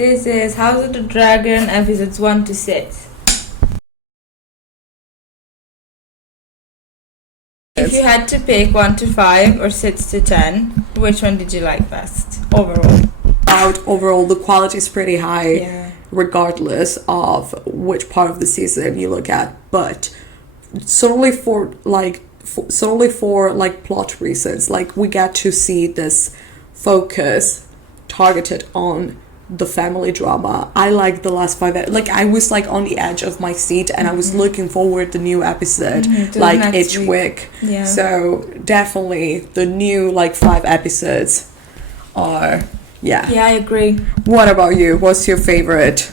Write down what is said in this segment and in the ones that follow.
This is House of the Dragon, episodes 1 to 6. If you had to pick 1 to 5 or 6 to 10, which one did you like best overall? Overall, the quality is pretty high, Yeah. regardless of which part of the season you look at. But solely for plot reasons, like we get to see this focus targeted on the family drama. I like the last 5 I was like on the edge of my seat, and I was looking forward to the new episode like each week. Yeah. So definitely the new 5 episodes are Yeah, I agree. What about you? What's your favorite?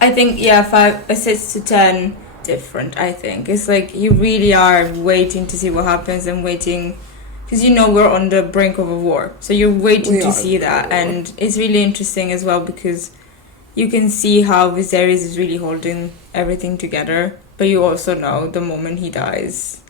I think 6 to 10 different. I think it's like you really are waiting to see what happens and waiting because we're on the brink of a war, so you're waiting to see that, and it's really interesting as well because you can see how Viserys is really holding everything together, but you also know the moment he dies,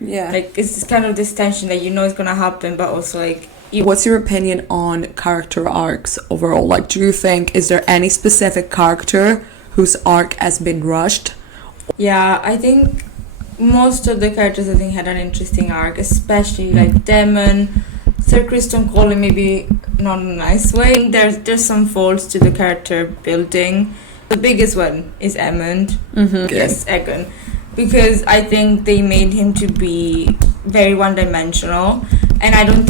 it's kind of this tension that it's gonna happen, but also What's your opinion on character arcs overall? Do you think, is there any specific character whose arc has been rushed? Yeah, I think most of the characters had an interesting arc, especially Daemon, Sir Criston Cole, maybe not in a nice way. There's some faults to the character building. The biggest one is Aemond. Yes, Aegon. Because I think they made him to be very one-dimensional, and I don't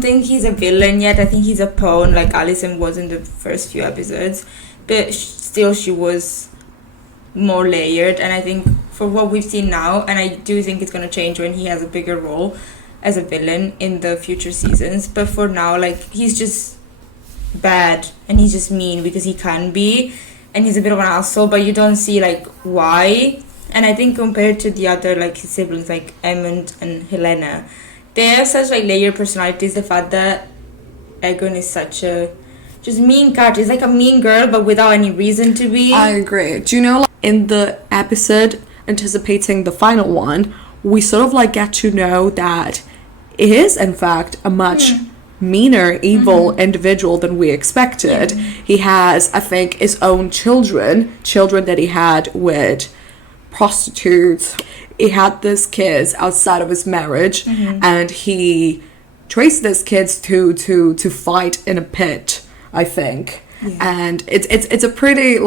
think he's a villain yet. I think he's a pawn, like Alicent was in the first few episodes, but still she was more layered, and I think for what we've seen now, and I do think it's going to change when he has a bigger role as a villain in the future seasons, but for now he's just bad and he's just mean because he can be, and he's a bit of an asshole, but you don't see why. And I think compared to the other his siblings Aemond and Helena, they have such layered personalities. The fact that Aegon is such a just mean character. He's a mean girl, but without any reason to be. I agree. Do you know, in the episode anticipating the final one, we sort of get to know that he is in fact a much meaner, evil individual than we expected. He has, I think, his own children that he had with prostitutes. He had these kids outside of his marriage, and he traced these kids to fight in a pit, I think. And it's a pretty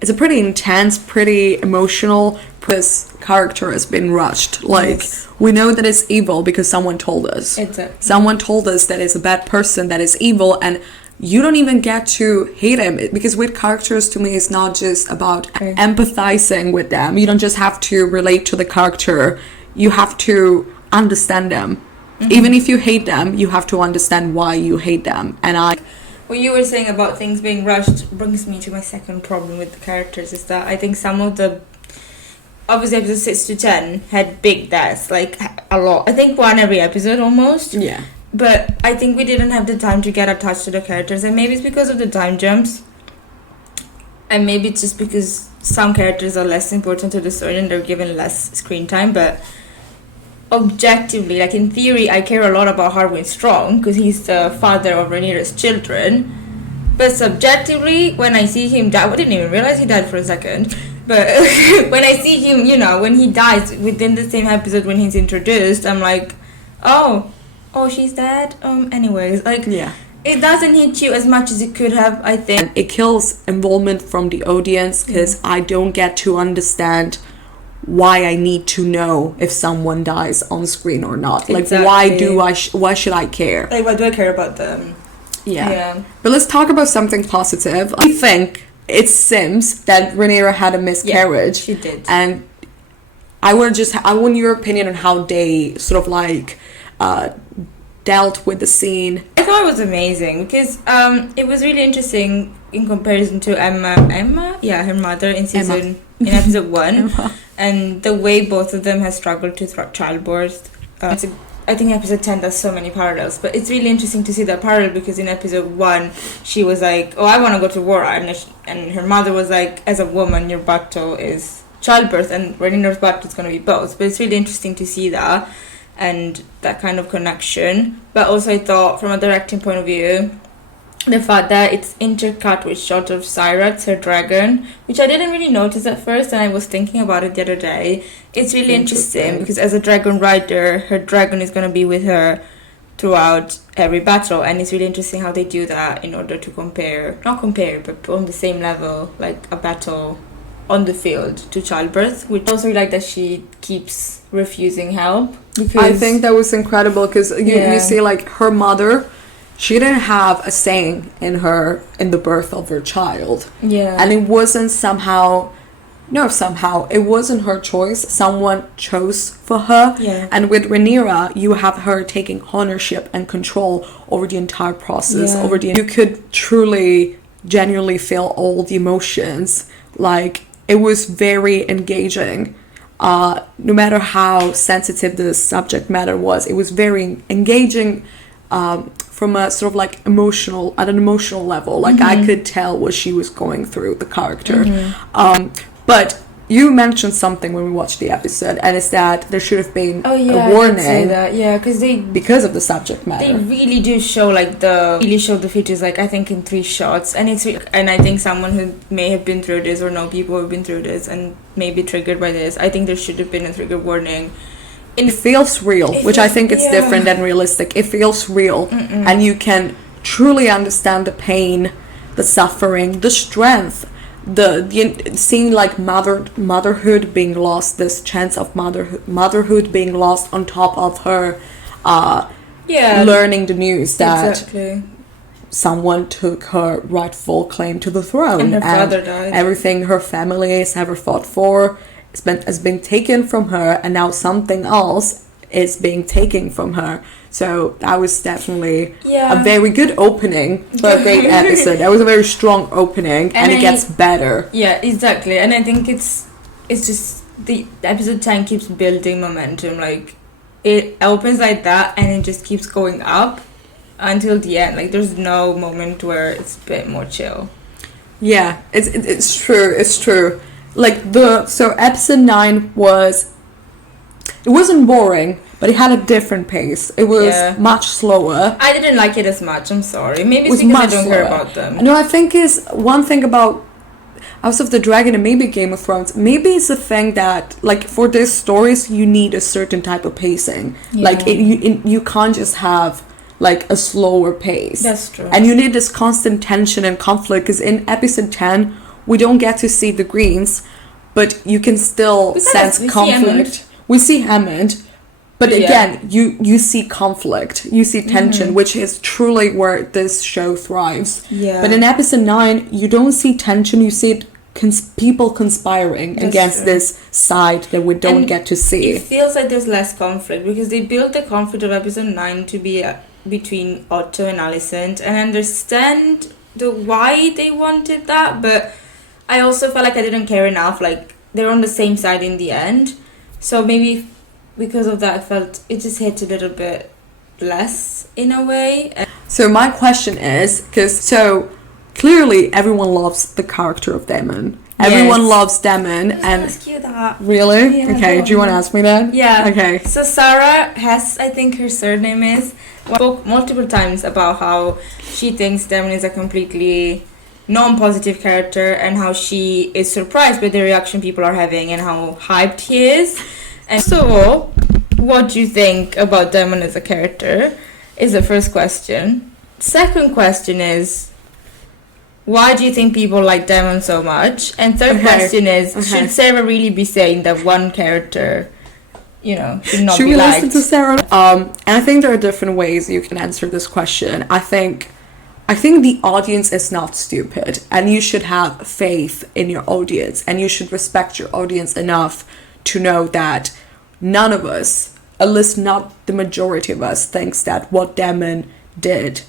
it's a pretty intense, pretty emotional. This character has been rushed. We know that it's evil because someone told us. Someone told us that it's a bad person, that is evil, and you don't even get to hate him, because with characters, to me, it's not just about empathizing with them. You don't just have to relate to the character. You have to understand them. Even if you hate them, you have to understand why you hate them. And what you were saying about things being rushed brings me to my second problem with the characters, is that I think some of the, obviously episodes 6 to 10 had big deaths, a lot. I think one every episode almost. Yeah. But I think we didn't have the time to get attached to the characters, and maybe it's because of the time jumps, and maybe it's just because some characters are less important to the story and they're given less screen time. But objectively, in theory, I care a lot about Harwin Strong because he's the father of Rhaenyra's children. But subjectively, when I see him die, I didn't even realize he died for a second. But when I see him, when he dies within the same episode when he's introduced, I'm like, oh, she's dead. Anyways, it doesn't hit you as much as it could have, I think. And it kills involvement from the audience, because I don't get to understand why I need to know if someone dies on screen or not. Exactly. Why should I care? Why do I care about them? Yeah. But let's talk about something positive. I think it seems that Rhaenyra had a miscarriage. Yeah, she did. And I want your opinion on how they sort of dealt with the scene. I thought it was amazing because it was really interesting in comparison to Emma, her mother in episode 1, and the way both of them have struggled to childbirth. I think episode 10 does so many parallels, but it's really interesting to see that parallel, because in episode 1 she was like, oh, I want to go to war, and her mother was like, as a woman your battle is childbirth, and Rhaenyra's battle is going to be both. But it's really interesting to see that and that kind of connection. But also I thought, from a directing point of view, the fact that it's intercut with shots of Syrax, her dragon, which I didn't really notice at first, and I was thinking about it the other day. It's really interesting because as a dragon rider, her dragon is going to be with her throughout every battle, and it's really interesting how they do that in order to not compare, but on the same level, like a battle on the field to childbirth, which I also like that she keeps refusing help. Because I think that was incredible because you see, like, her mother, she didn't have a say in the birth of her child. Yeah. And it wasn't it wasn't her choice. Someone chose for her. Yeah. And with Rhaenyra, you have her taking ownership and control over the entire process. Yeah. You could truly, genuinely feel all the emotions. Like, it was very engaging. No matter how sensitive the subject matter was, it was very engaging. From a sort of like at an emotional level, like I could tell what she was going through, the character. But you mentioned something when we watched the episode, and it's that there should have been a warning. Because of the subject matter. They really do show the features, like I think in 3 shots, and I think someone who may have been through this or know people who have been through this and may be triggered by this, I think there should have been a trigger warning. It feels real, which I think it's different than realistic. It feels real, and you can truly understand the pain, the suffering, the strength, the seeing like motherhood being lost, this chance of motherhood being lost on top of her learning the news that someone took her rightful claim to the throne, and her father died. Everything her family has ever fought for has been taken from her, and now something else is being taken from her. So that was definitely a very good opening for a great episode. That was a very strong opening, and it gets better. Yeah, exactly. And I think it's just the episode 10 keeps building momentum. Like, it opens like that, and it just keeps going up until the end. Like, there's no moment where it's a bit more chill. Yeah, it's true. It's true. Like so episode 9 wasn't boring, but it had a different pace. It was much slower. I didn't like it as much, I'm sorry. Maybe it's because I don't care about them. No, I think is one thing about House of the Dragon and maybe Game of Thrones. Maybe it's a thing that, like, for these stories, you need a certain type of pacing. Yeah. Like, you can't just have, like, a slower pace. That's true. And you need this constant tension and conflict, because in episode 10, we don't get to see the Greens, but you can still sense conflict. We see Hammond, but again, you see conflict, you see tension, which is truly where this show thrives. Yeah. But in episode 9, you don't see tension, you see people conspiring against this side that we don't get to see. It feels like there's less conflict, because they built the conflict of episode 9 to be between Otto and Alicent, and I understand why they wanted that, but I also felt like I didn't care enough. Like, they're on the same side in the end. So maybe because of that, I felt it just hit a little bit less in a way. So my question is, so clearly everyone loves the character of Daemon. Yes. Everyone loves Daemon. And ask you that. Really? Yeah, okay, do you want to ask me that? Yeah. Okay. So Sarah Hess, I think her surname is, spoke multiple times about how she thinks Daemon is a completely non-positive character, and how she is surprised by the reaction people are having and how hyped he is. And so, what do you think about Daemon as a character is the first question. Second question is, why do you think people like Daemon so much? And third question is, should Sarah really be saying that one character, should not be liked? Should we listen to Sarah? And I think there are different ways you can answer this question. I think the audience is not stupid, and you should have faith in your audience, and you should respect your audience enough to know that none of us, at least not the majority of us, thinks that what Daemon did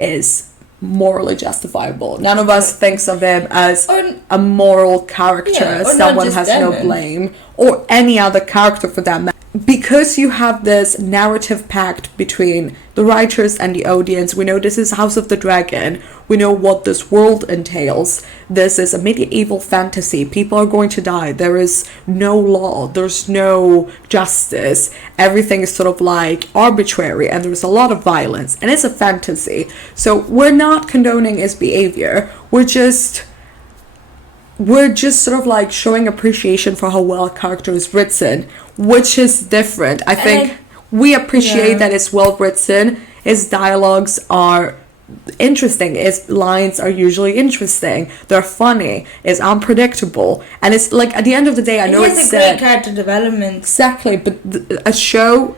is morally justifiable. None of us thinks of him as a moral character, someone has Daemon. No blame, or any other character for that matter. because you have this narrative pact between the writers and the audience, we know this is House of the Dragon, we know what this world entails. This is a medieval fantasy. People are going to die. There is no law. There's no justice. Everything is sort of like arbitrary, and there's a lot of violence. And it's a fantasy. So we're not condoning his behavior. We're just sort of like showing appreciation for how well a character is written, which is different. I think we appreciate that it's well written. His dialogues are interesting. His lines are usually interesting. They're funny. It's unpredictable. And it's like, at the end of the day, I know it's great character development. Exactly, but a show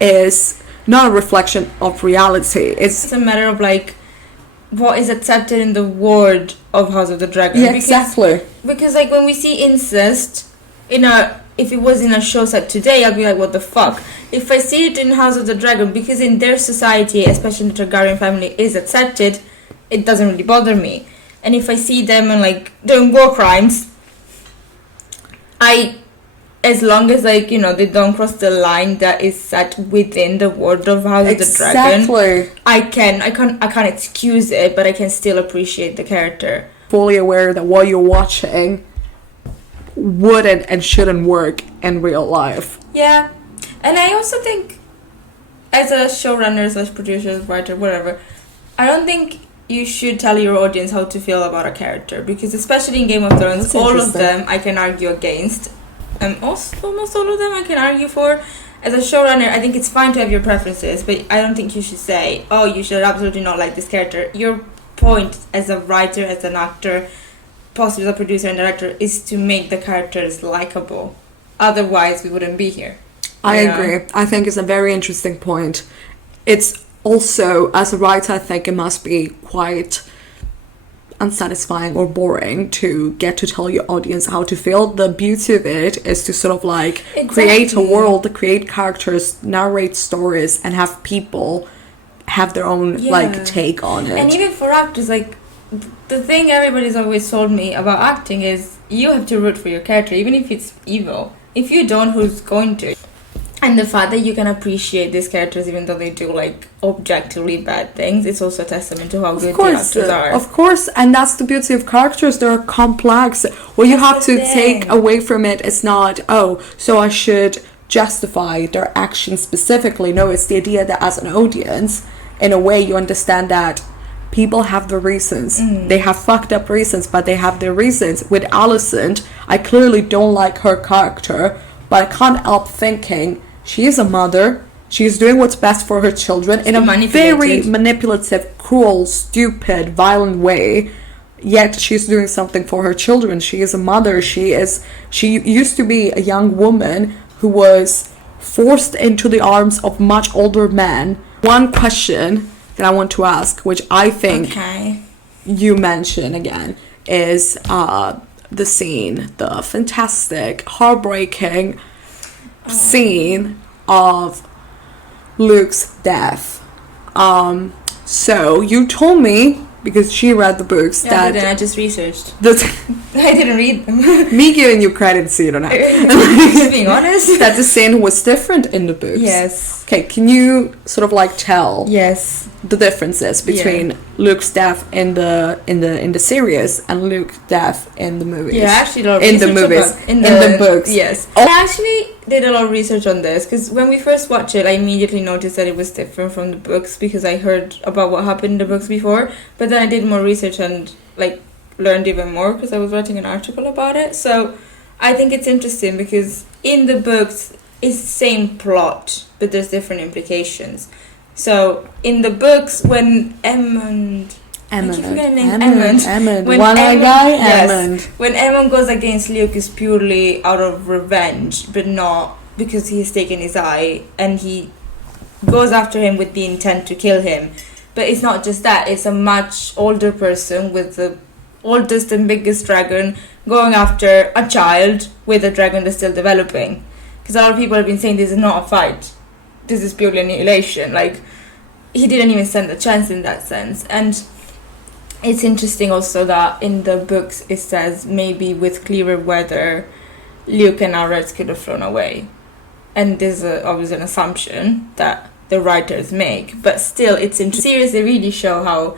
is not a reflection of reality. It's a matter of like what is accepted in the world of House of the Dragon. Yeah, exactly. Because like when we see incest if it was in a show set today, I'd be like, what the fuck? If I see it in House of the Dragon, because in their society, especially the Targaryen family, is accepted, it doesn't really bother me. And if I see them and like doing war crimes, as long as like, they don't cross the line that is set within the world of House of the Dragon, I can't excuse it, but I can still appreciate the character. Fully aware that what you're watching wouldn't and shouldn't work in real life. Yeah. And I also think, as a showrunner / producer, writer, whatever, I don't think you should tell your audience how to feel about a character, because especially in Game of Thrones, all of them I can argue against, and almost all of them I can argue for. As a showrunner, I think it's fine to have your preferences, but I don't think you should say, oh, you should absolutely not like this character. Your point as a writer, as an actor, possibly a producer and director, is to make the characters likable. Otherwise, we wouldn't be here. I agree. I think it's a very interesting point. It's also, as a writer, I think it must be quite unsatisfying or boring to get to tell your audience how to feel. The beauty of it is to sort of like create a world, create characters, narrate stories, and have people have their own like take on it. And even for actors, like, the thing everybody's always told me about acting is you have to root for your character, even if it's evil. If you don't, who's going to? And the fact that you can appreciate these characters even though they do like objectively bad things, it's also a testament to how good the actors are. Of course, and that's the beauty of characters. They're complex. What you have to take away from it is not, oh, so I should justify their actions specifically. No, it's the idea that as an audience, in a way, you understand that people have their reasons. They have fucked up reasons, but they have their reasons. With Alicent, I clearly don't like her character, but I can't help thinking she is a mother. She is doing what's best for her children in a very manipulative, cruel, stupid, violent way. Yet she's doing something for her children. She is a mother. She used to be a young woman who was forced into the arms of much older men. One question that I want to ask, which I think you mention again, is the scene, the fantastic, heartbreaking scene of Luke's death. So you told me, because she read the books, that I just researched. I didn't read them. Me giving you credit, so you don't have. Just being honest. That the scene was different in the books. Yes. Okay, can you sort of like tell? Yes. The differences between Luke's death in the series and Luke's death in the movies. Yeah, I actually did a lot of in the movies, in the books. Yes, I actually did a lot of research on this because when we first watched it, I immediately noticed that it was different from the books because I heard about what happened in the books before. But then I did more research and like learned even more because I was writing an article about it. So I think it's interesting because in the books it's the same plot, but there's different implications. So in the books, when Aemond, when Aemond goes against Luke, is purely out of revenge, but not because he's taken his eye, and he goes after him with the intent to kill him. But it's not just that; it's a much older person with the oldest and biggest dragon going after a child with a dragon that's still developing. Because a lot of people have been saying this is not a fight. This is purely annihilation. Like, he didn't even stand a chance in that sense. And it's interesting also that in the books it says maybe with clearer weather, Luke and Arrest could have flown away. and there's obviously an assumption that the writers make, but still it's interesting. Series, they really show how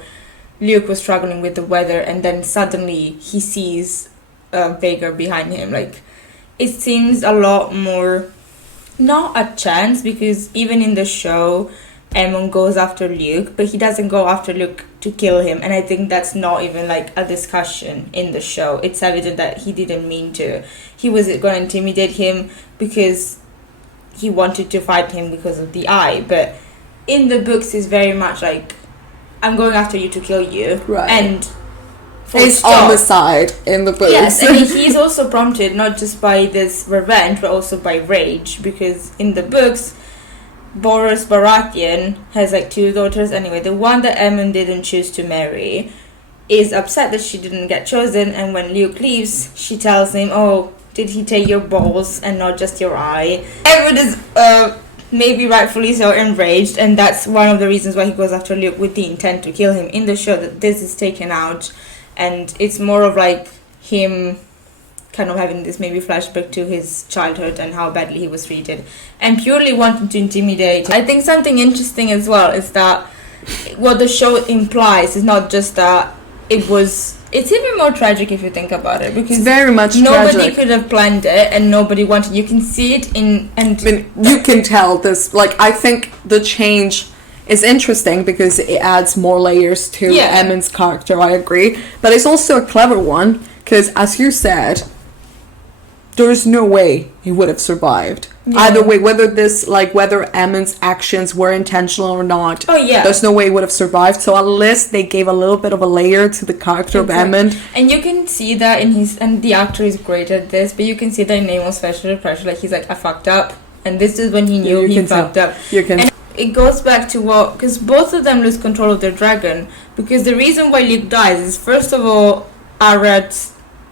Luke was struggling with the weather, and then suddenly he sees Vhagar behind him. Like, it seems a lot more, not a chance, because even in the show, Aemon goes after Luke, but he doesn't go after Luke to kill him, and I think that's not even like a discussion in the show. It's evident that he didn't mean to. He was going to intimidate him because he wanted to fight him because of the eye, but in the books it's very much like, I'm going after you to kill you, right? And he's on the side in the books. Yes, and he's also prompted not just by this revenge, but also by rage, because in the books, Boros Baratheon has like 2 daughters. Anyway, the one that Aemon didn't choose to marry is upset that she didn't get chosen, and when Luke leaves, she tells him, oh, did he take your balls and not just your eye? Everyone is maybe rightfully so enraged, and that's one of the reasons why he goes after Luke with the intent to kill him. In the show, that this is taken out, and it's more of like him kind of having this maybe flashback to his childhood and how badly he was treated, and purely wanting to intimidate. I think something interesting as well is that what the show implies is not just that it's even more tragic if you think about it, because it's very much nobody tragic. could have planned it, and nobody wanted. You can see it in, and I mean, you can tell this. Like, I think the change is interesting because it adds more layers to Aemon's character. I agree, but it's also a clever one because, as you said, there's no way he would have survived. Yeah. Either way, whether Aemon's actions were intentional or not. Oh yeah. There's no way he would have survived. So at least they gave a little bit of a layer to the character of Aemon. And you can see that in his, and the actor is great at this, but you can see that in Aemon's facial expression, like he's like, I fucked up. And this is when he knew he fucked up. And it goes back to what, because both of them lose control of their dragon. Because the reason why Luke dies is, first of all, Arad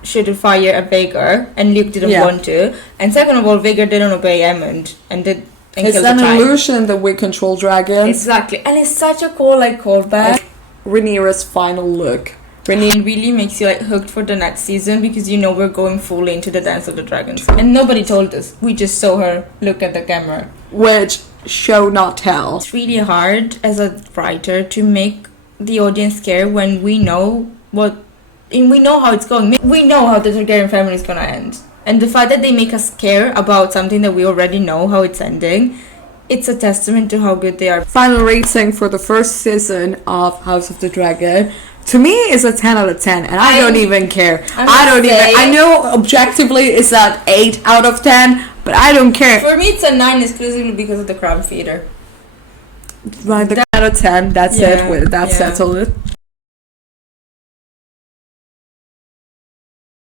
should fire at Vhagar, and Luke didn't want to, and second of all, Vhagar didn't obey Aemon and it's an illusion that we control dragons. Exactly, and it's such a cool callback. Rhaenyra's final look. Rhaenyra really makes you hooked for the next season, because you know we're going fully into the Dance of the Dragons, and nobody told us. We just saw her look at the camera, which show not tell. It's really hard as a writer to make the audience care when we know we know how it's going. We know how the Targaryen family is gonna end. And the fact that they make us care about something that we already know how it's ending, it's a testament to how good they are. Final rating for the first season of House of the Dragon, to me, is a 10 out of 10. And I don't even care. I know objectively it's an 8 out of 10, but I don't care. For me, it's a 9 exclusively because of the crab feeder. Right, the out of 10, that's it. That's settled it.